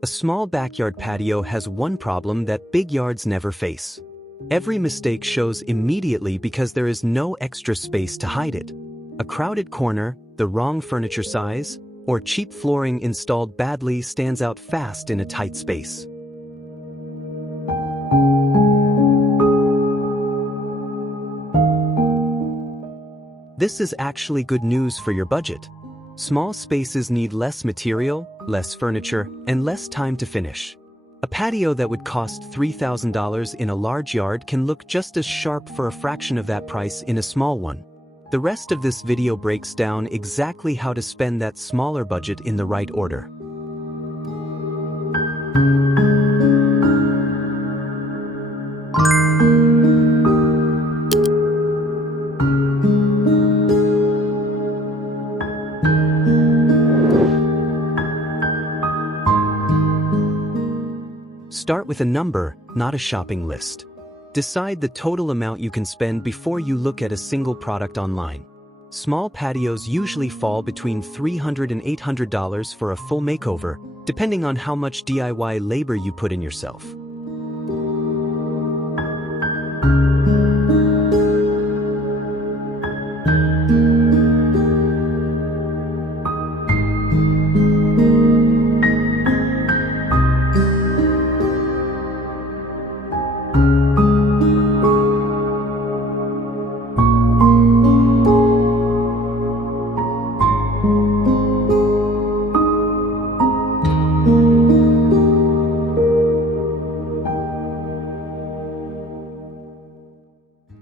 A small backyard patio has one problem that big yards never face. Every mistake shows immediately because there is no extra space to hide it. A crowded corner, the wrong furniture size, or cheap flooring installed badly stands out fast in a tight space. This is actually good news for your budget. Small spaces need less material, less furniture, and less time to finish. A patio that would cost $3,000 in a large yard can look just as sharp for a fraction of that price in a small one. The rest of this video breaks down exactly how to spend that smaller budget in the right order. Start with a number, not a shopping list. Decide the total amount you can spend before you look at a single product online. Small patios usually fall between $300 and $800 for a full makeover, depending on how much DIY labor you put in yourself.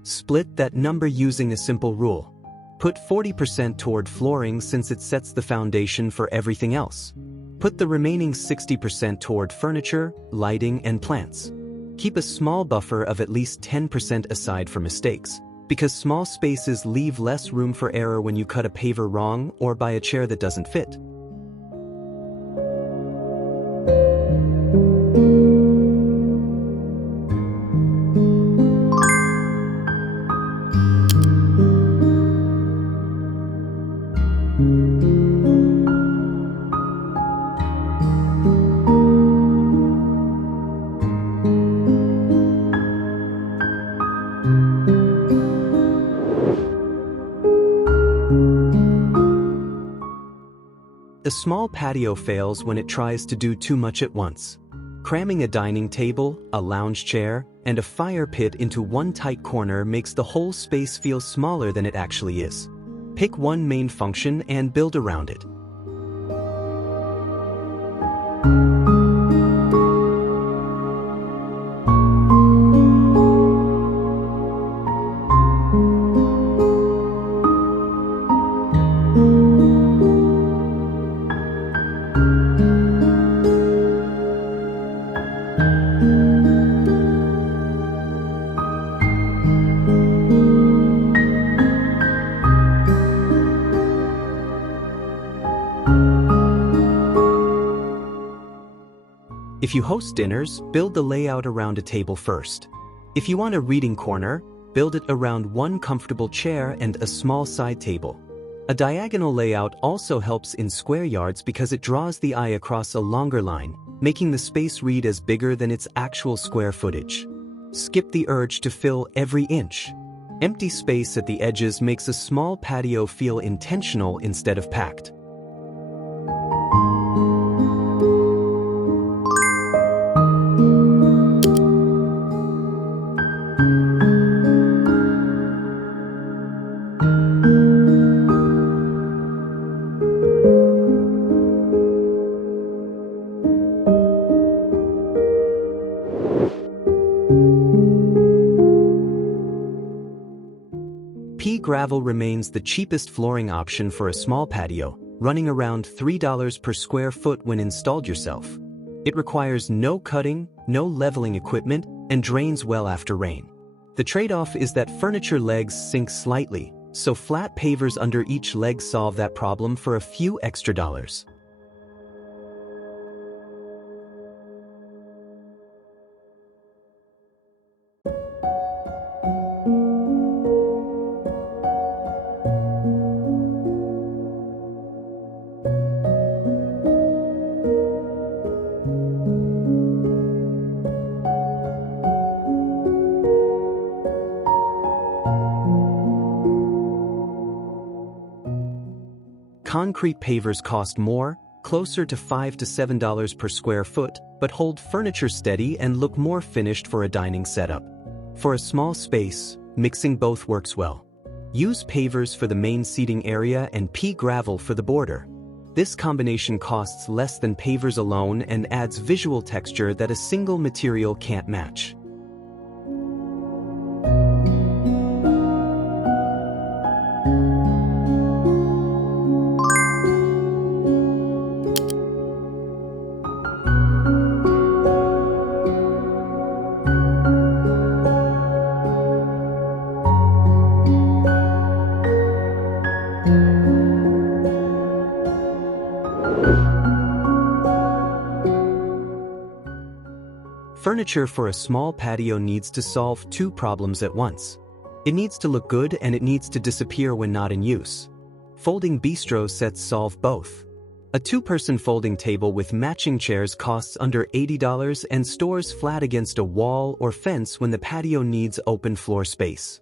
Split that number using a simple rule. Put 40% toward flooring since it sets the foundation for everything else. Put the remaining 60% toward furniture, lighting, and plants. Keep a small buffer of at least 10% aside for mistakes, because small spaces leave less room for error when you cut a paver wrong or buy a chair that doesn't fit. A small patio fails when it tries to do too much at once. Cramming a dining table, a lounge chair, and a fire pit into one tight corner makes the whole space feel smaller than it actually is. Pick one main function and build around it. If you host dinners, build the layout around a table first. If you want a reading corner, build it around one comfortable chair and a small side table. A diagonal layout also helps in square yards because it draws the eye across a longer line, making the space read as bigger than its actual square footage. Skip the urge to fill every inch. Empty space at the edges makes a small patio feel intentional instead of packed. Pea gravel remains the cheapest flooring option for a small patio, running around $3 per square foot when installed yourself. It requires no cutting, no leveling equipment, and drains well after rain. The trade-off is that furniture legs sink slightly, so flat pavers under each leg solve that problem for a few extra dollars. Concrete pavers cost more, closer to $5 to $7 per square foot, but hold furniture steady and look more finished for a dining setup. For a small space, mixing both works well. Use pavers for the main seating area and pea gravel for the border. This combination costs less than pavers alone and adds visual texture that a single material can't match. Furniture for a small patio needs to solve two problems at once. It needs to look good and it needs to disappear when not in use. Folding bistro sets solve both. A two-person folding table with matching chairs costs under $80 and stores flat against a wall or fence when the patio needs open floor space.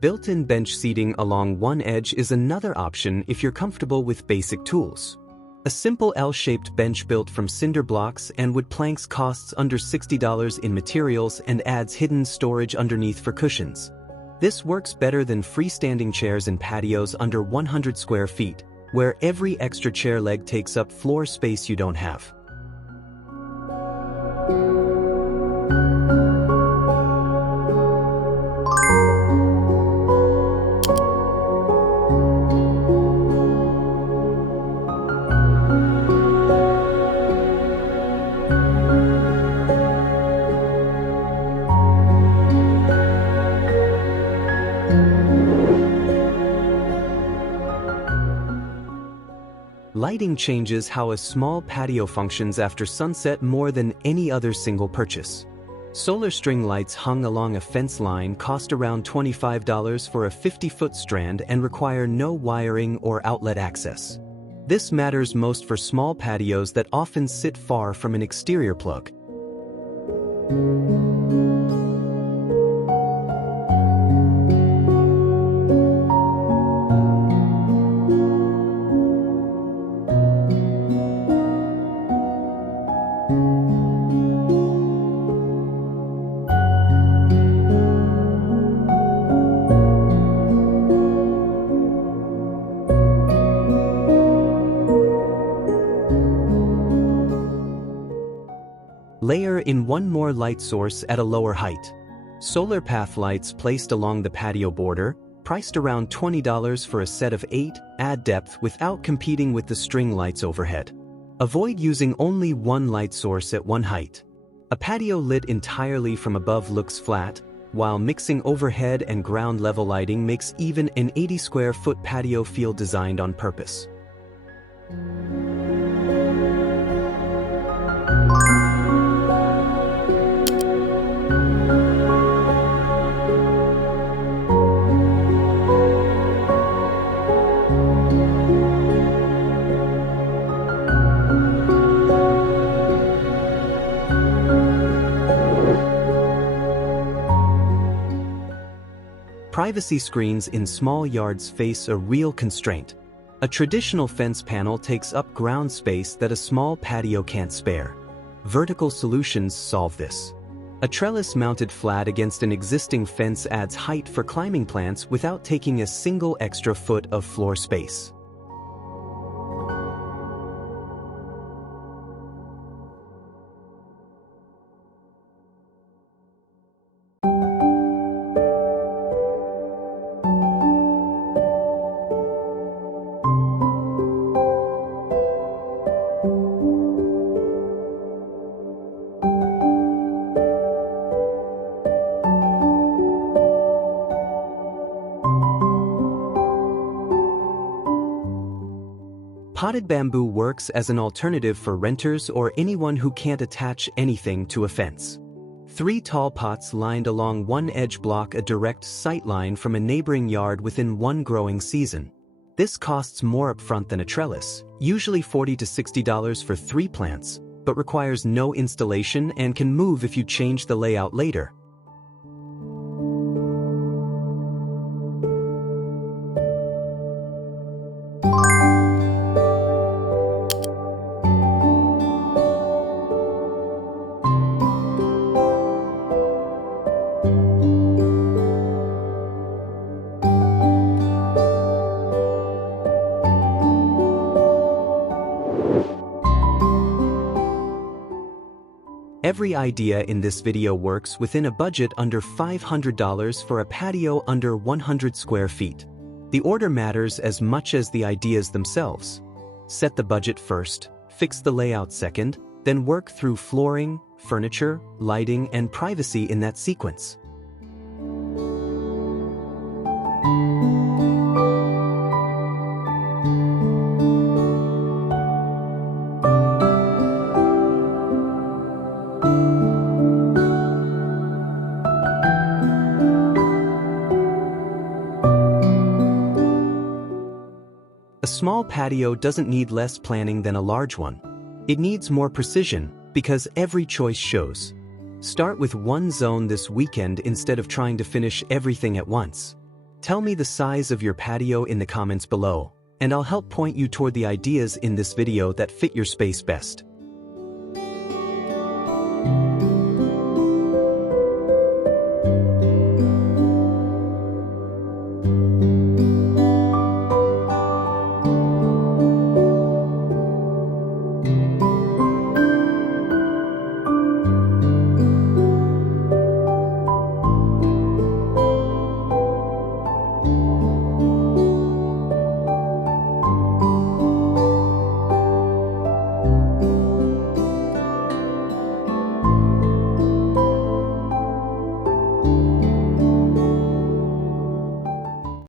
Built-in bench seating along one edge is another option if you're comfortable with basic tools. A simple L-shaped bench built from cinder blocks and wood planks costs under $60 in materials and adds hidden storage underneath for cushions. This works better than freestanding chairs in patios under 100 square feet, where every extra chair leg takes up floor space you don't have. Lighting changes how a small patio functions after sunset more than any other single purchase. Solar string lights hung along a fence line cost around $25 for a 50-foot strand and require no wiring or outlet access. This matters most for small patios that often sit far from an exterior plug. Layer in one more light source at a lower height. Solar path lights placed along the patio border, priced around $20 for a set of 8, add depth without competing with the string lights overhead. Avoid using only one light source at one height. A patio lit entirely from above looks flat, while mixing overhead and ground level lighting makes even an 80 square foot patio feel designed on purpose. Privacy screens in small yards face a real constraint. A traditional fence panel takes up ground space that a small patio can't spare. Vertical solutions solve this. A trellis mounted flat against an existing fence adds height for climbing plants without taking a single extra foot of floor space. Potted bamboo works as an alternative for renters or anyone who can't attach anything to a fence. 3 tall pots lined along one edge block a direct sight line from a neighboring yard within one growing season. This costs more upfront than a trellis, usually $40 to $60 for 3 plants, but requires no installation and can move if you change the layout later. Every idea in this video works within a budget under $500 for a patio under 100 square feet. The order matters as much as the ideas themselves. Set the budget first, fix the layout second, then work through flooring, furniture, lighting, and privacy in that sequence. A small patio doesn't need less planning than a large one. It needs more precision because every choice shows. Start with one zone this weekend instead of trying to finish everything at once. Tell me the size of your patio in the comments below, and I'll help point you toward the ideas in this video that fit your space best.